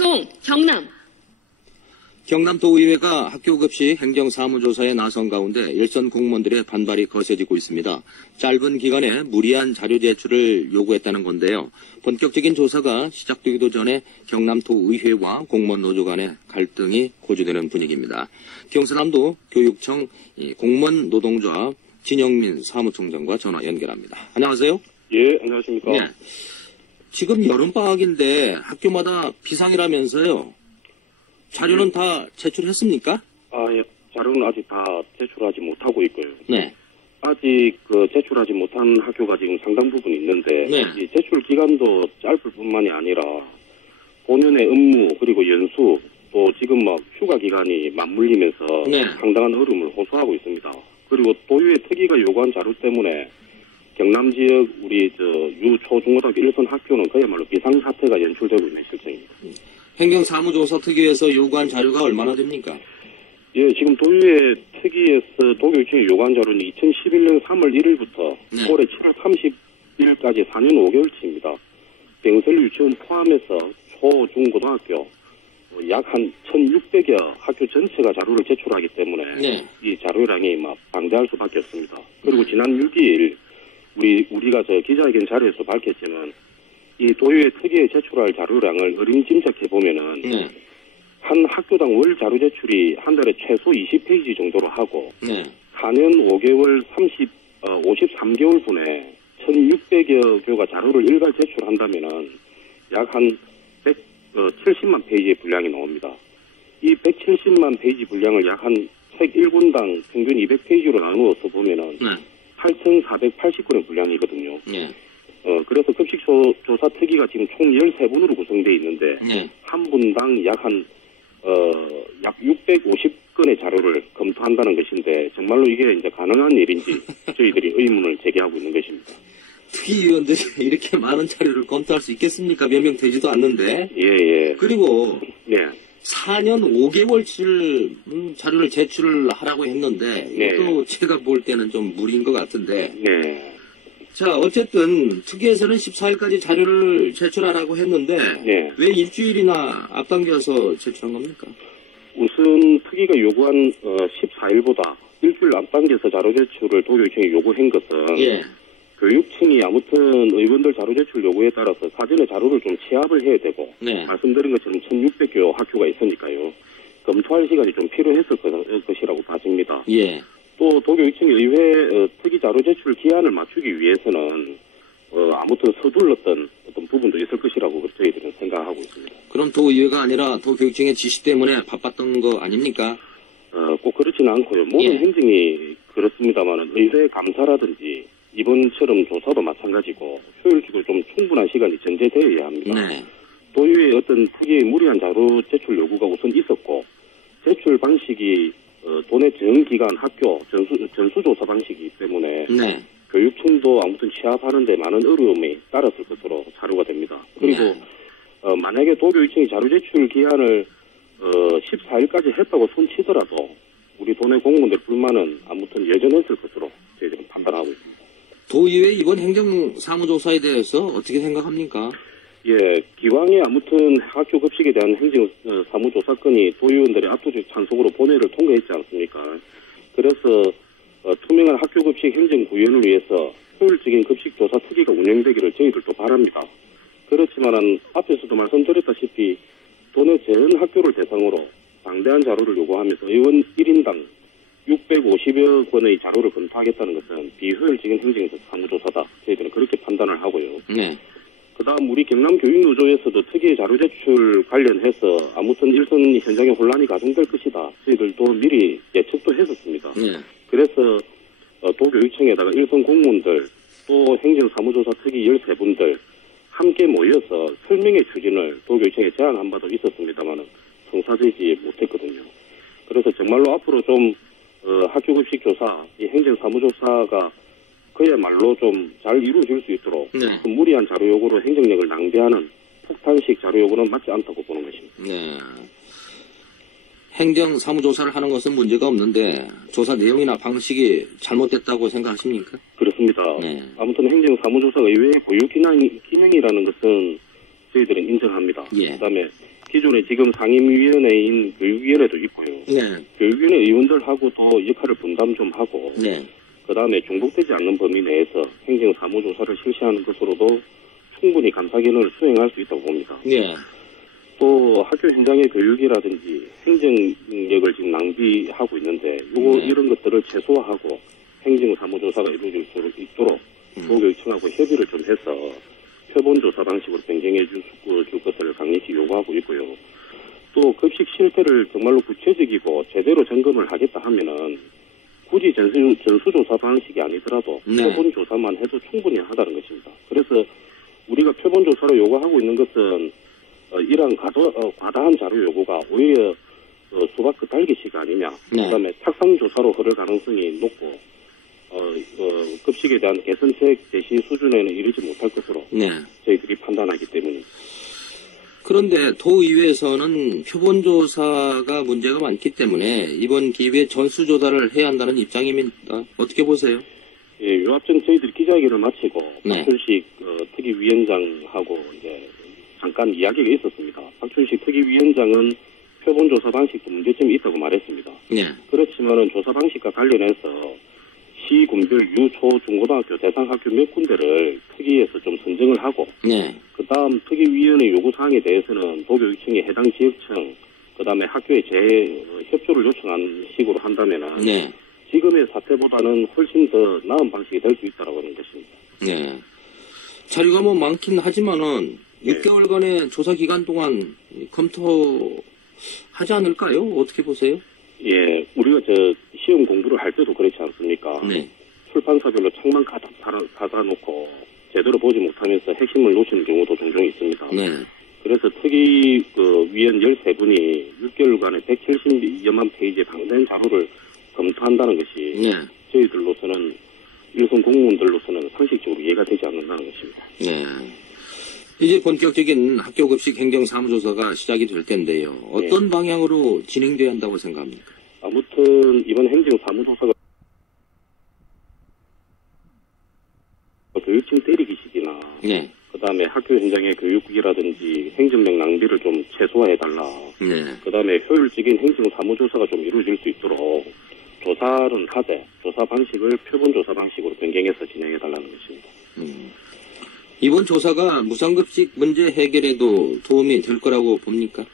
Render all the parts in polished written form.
방송 경남. 경남도의회가 학교급식 행정사무조사에 나선 가운데 일선 공무원들의 반발이 거세지고 있습니다. 짧은 기간에 무리한 자료 제출을 요구했다는 건데요. 본격적인 조사가 시작되기도 전에 경남도의회와 공무원 노조 간의 갈등이 고조되는 분위기입니다. 경서남도 교육청 공무원 노동조합 진영민 사무총장과 전화 연결합니다. 안녕하세요. 예, 안녕하십니까. 네. 지금 여름방학인데 학교마다 비상이라면서요. 자료는 다 제출했습니까? 예. 자료는 아직 다 제출하지 못하고 있고요. 네. 아직 제출하지 못한 학교가 지금 상당 부분 있는데, 네. 이 제출 기간도 짧을 뿐만이 아니라 본연의 업무 그리고 연수 또 지금 막 휴가 기간이 맞물리면서 네. 상당한 어려움을 호소하고 있습니다. 그리고 도의회 특위가 요구한 자료 때문에 경남 지역 우리 유초중고등학교 일선 학교는 그야말로 비상사태가 연출되고 있는 실정입니다. 행정사무조사 특위에서 요구한 자료가 얼마나 됩니까? 예, 지금 도의회 특위에서 도교육청이 요구한 자료는 2011년 3월 1일부터 네. 올해 7월 30일까지 4년 5개월치입니다. 병설 유치원 포함해서 초, 중, 고등학교 약 한 1,600여 학교 전체가 자료를 제출하기 때문에 네. 이 자료량이 막 방대할 수밖에 없습니다. 그리고 지난 6일 우리가 기자회견 자리에서 밝혔지만 이 도의회 특위에 제출할 자료량을 어림짐작해 보면은 네. 한 학교당 월 자료 제출이 한 달에 최소 20페이지 정도로 하고 네. 4년 5개월 53개월 분에 1,600여 교가 자료를 일괄 제출한다면은 약 한 170만 페이지의 분량이 나옵니다. 이 170만 페이지 분량을 약 한 책 1권당 평균 200페이지로 나누어서 보면은 네. 8,480건의 분량이거든요. 네. 그래서 급식조사 특위가 지금 총 13분으로 구성되어 있는데, 네. 한 분당 약 650건의 자료를 검토한다는 것인데, 정말로 이게 이제 가능한 일인지 저희들이 의문을 제기하고 있는 것입니다. 특위위원들이 이렇게 많은 자료를 검토할 수 있겠습니까? 몇 명 되지도 않는데. 예. 그리고 네. 4년 5개월치를 자료를 제출을 하라고 했는데 이것도 제가 볼 때는 좀 무리인 것 같은데. 네. 자, 어쨌든 특위에서는 14일까지 자료를 제출하라고 했는데 네. 왜 일주일이나 앞당겨서 제출한 겁니까? 우선 특위가 요구한 14일보다 일주일 앞당겨서 자료 제출을 도교육청이 요구한 것은 예. 교육청이 아무튼 의원들 자료 제출 요구에 따라서 사전에 자료를 좀 취합을 해야 되고, 네. 말씀드린 것처럼 1,600여 학교가 있으니까요. 검토할 시간이 좀 필요했을 것이라고 봐집니다. 예. 또 도교육청이 의회 특위 자료 제출 기한을 맞추기 위해서는 아무튼 서둘렀던 어떤 부분도 있을 것이라고 저희들은 생각하고 있습니다. 그럼 도의회가 아니라 도교육청의 지시 때문에 바빴던 거 아닙니까? 꼭 그렇지는 않고요. 모든 예. 행정이 그렇습니다만 의회 감사라든지 이번처럼 조사도 마찬가지고 효율적으로 좀 충분한 시간이 전제되어야 합니다. 네. 도의회의 어떤 특이의 무리한 자료 제출 요구가 우선 있었고, 제출 방식이 도내 정기간 학교 전수조사 방식이기 때문에 네. 교육청도 아무튼 취합하는 데 많은 어려움이 따랐을 것으로 자료가 됩니다. 그리고 네. 만약에 도교육청이 자료 제출 기한을 14일까지 했다고 손치더라도 우리 도내 공무원들 불만은 아무튼 여전했을 것으로 저희들은 판단하고 있습니다. 도의회 이번 행정사무조사에 대해서 어떻게 생각합니까? 예, 기왕에 아무튼 학교 급식에 대한 행정사무조사건이 도의원들의 압도적 찬성으로 본회의를 통과했지 않습니까? 그래서 투명한 학교 급식 행정 구현을 위해서 효율적인 급식조사 특위가 운영되기를 저희들도 바랍니다. 그렇지만은 앞에서도 말씀드렸다시피 도내 전 학교를 대상으로 방대한 자료를 요구하면서 의원 1인당 650여 건의 자료를 검토하겠다는 것은 비효율적인 행정에서 사무조사다. 저희들은 그렇게 판단을 하고요. 네. 그 다음 우리 경남교육노조에서도 특위 자료 제출 관련해서 아무튼 일선 현장에 혼란이 가중될 것이다. 저희들도 미리 예측도 했었습니다. 네. 그래서 도교육청에다가 일선 공무원들 또 행정사무조사 특위 13분들 함께 모여서 설명의 추진을 도교육청에 제안한 바도 있었습니다만 성사되지 못했거든요. 그래서 정말로 앞으로 좀 학교급식 조사, 이 행정사무조사가 그야말로 좀 잘 이루어질 수 있도록 네. 무리한 자료 요구로 행정력을 낭비하는 폭탄식 자료 요구는 맞지 않다고 보는 것입니다. 네. 행정사무조사를 하는 것은 문제가 없는데 조사 내용이나 방식이 잘못됐다고 생각하십니까? 그렇습니다. 네. 아무튼 행정사무조사 의회의 고유 기능이라는 것은 저희들은 인정합니다. 예. 그다음에 기존에 지금 상임위원회인 교육위원회도 있고요. 네. 교육위원회 의원들하고도 역할을 분담 좀 하고, 네. 그 다음에 중복되지 않는 범위 내에서 행정사무조사를 실시하는 것으로도 충분히 감사 기능을 수행할 수 있다고 봅니다. 네. 또 학교 현장의 교육이라든지 행정력을 지금 낭비하고 있는데 네. 이런 것들을 최소화하고 행정사무조사가 이루어질 수 있도록 도교육청하고 협의를 좀 해서 표본조사 방식으로 변경해 줄 것을 강력히 요구하고 있고요. 또 급식 실태를 정말로 구체적이고 제대로 점검을 하겠다 하면은 굳이 전수조사 방식이 아니더라도 네. 표본조사만 해도 충분히 하다는 것입니다. 그래서 우리가 표본조사로 요구하고 있는 것은 이러한 과다한 자료 요구가 오히려 수박 끄달기식 아니냐. 네. 그다음에 탁상조사로 흐를 가능성이 높고 급식에 대한 개선책 제시 수준에는 이르지 못할 것으로 네. 저희들이 판단하기 때문입니다. 그런데 도의회에서는 표본조사가 문제가 많기 때문에 이번 기회에 전수조사를 해야 한다는 입장입니다. 어떻게 보세요? 예, 요 앞전 저희들이 기자회견을 마치고 네. 박준식 특위위원장하고 이제 잠깐 이야기가 있었습니다. 박준식 특위위원장은 표본조사 방식도 문제점이 있다고 말했습니다. 네. 그렇지만은 조사 방식과 관련해서 시 군별 유, 초, 중고등학교 대상 학교 몇 군데를 특위에서 좀 선정을 하고 네. 그 다음 특위위원회 요구사항에 대해서는 도교육청이 해당 지역청 그 다음에 학교에 협조를 요청한 식으로 한다면은 네. 지금의 사태보다는 훨씬 더 나은 방식이 될 수 있다고 하는 것입니다. 네. 자료가 뭐 많긴 하지만은 네. 6개월간의 조사 기간 동안 검토하지 않을까요? 어떻게 보세요? 예, 우리가 시험 공부를 할 때도 그렇지 않습니까? 네. 출판사별로 책만 가득 받아놓고 제대로 보지 못하면서 핵심을 놓치는 경우도 종종 있습니다. 네. 그래서 특위 위원 13분이 6개월간에 170여만 페이지의 방대한 자료를 검토한다는 것이 네. 저희들로서는 일선 공무원들로서는 상식적으로 이해가 되지 않는다는 것입니다. 네. 이제 본격적인 학교급식 행정사무조사가 시작이 될 텐데요. 어떤 방향으로 진행돼야 한다고 생각합니까? 아무튼 이번 행정사무조사가 교육청 때리기식이나 네. 그다음에 학교 현장의 교육이라든지 행정력 낭비를 좀 최소화해달라. 네. 그다음에 효율적인 행정사무조사가 좀 이루어질 수 있도록 조사는 하되 조사 방식을 표본조사 방식으로 변경해서 진행해달라는 것입니다. 이번 조사가 무상급식 문제 해결에도 도움이 될 거라고 봅니까?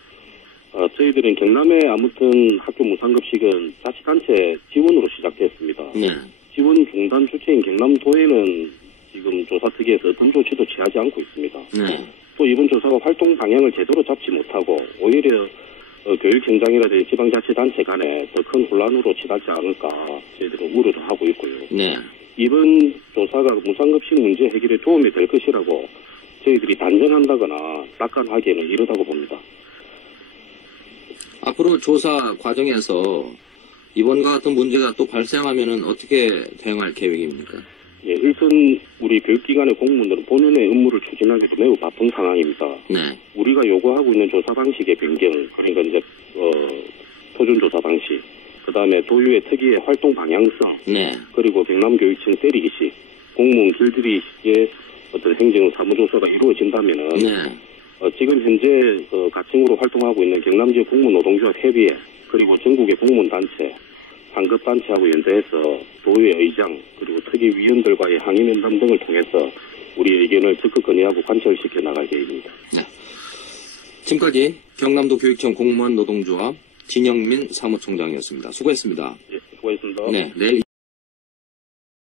저희들은 경남의 아무튼 학교 무상급식은 자치단체 지원으로 시작됐습니다. 네. 지원 중단 주체인 경남도에는 지금 조사특위에서 어떤 조치도 취하지 않고 있습니다. 네. 또 이번 조사가 활동 방향을 제대로 잡지 못하고 오히려 교육 현장이라든지 지방자치단체 간에 더 큰 혼란으로 치닫지 않을까 저희들은 우려도 하고 있고요. 네. 이번 조사가 무상급식 문제 해결에 도움이 될 것이라고 저희들이 단정한다거나 낙관하기에는 이르다고 봅니다. 앞으로 조사 과정에서 이번과 같은 문제가 또 발생하면은 어떻게 대응할 계획입니까? 예, 일선 우리 교육기관의 공무원들은 본연의 업무를 추진하기도 매우 바쁜 상황입니다. 네. 우리가 요구하고 있는 조사 방식의 변경, 그러니까 이제 표준 조사 방식, 그 다음에 도의회 특위의 활동 방향성, 네. 그리고 경남교육청 때리기식, 공무원 길들이식의 어떤 행정 사무조사가 이루어진다면은 네. 지금 현재 가칭으로 활동하고 있는 경남 지역 공무원 노동조합 협의회, 그리고 전국의 공무원 단체, 상급 단체하고 연대해서 도의회 의장 그리고 특위위원들과의 항의 면담 등을 통해서 우리 의견을 적극 건의하고 관철시켜 나갈 계획입니다. 네. 지금까지 경남도 교육청 공무원 노동조합 진영민 사무총장이었습니다. 수고했습니다. 예, 수고하셨습니다. 네. 내일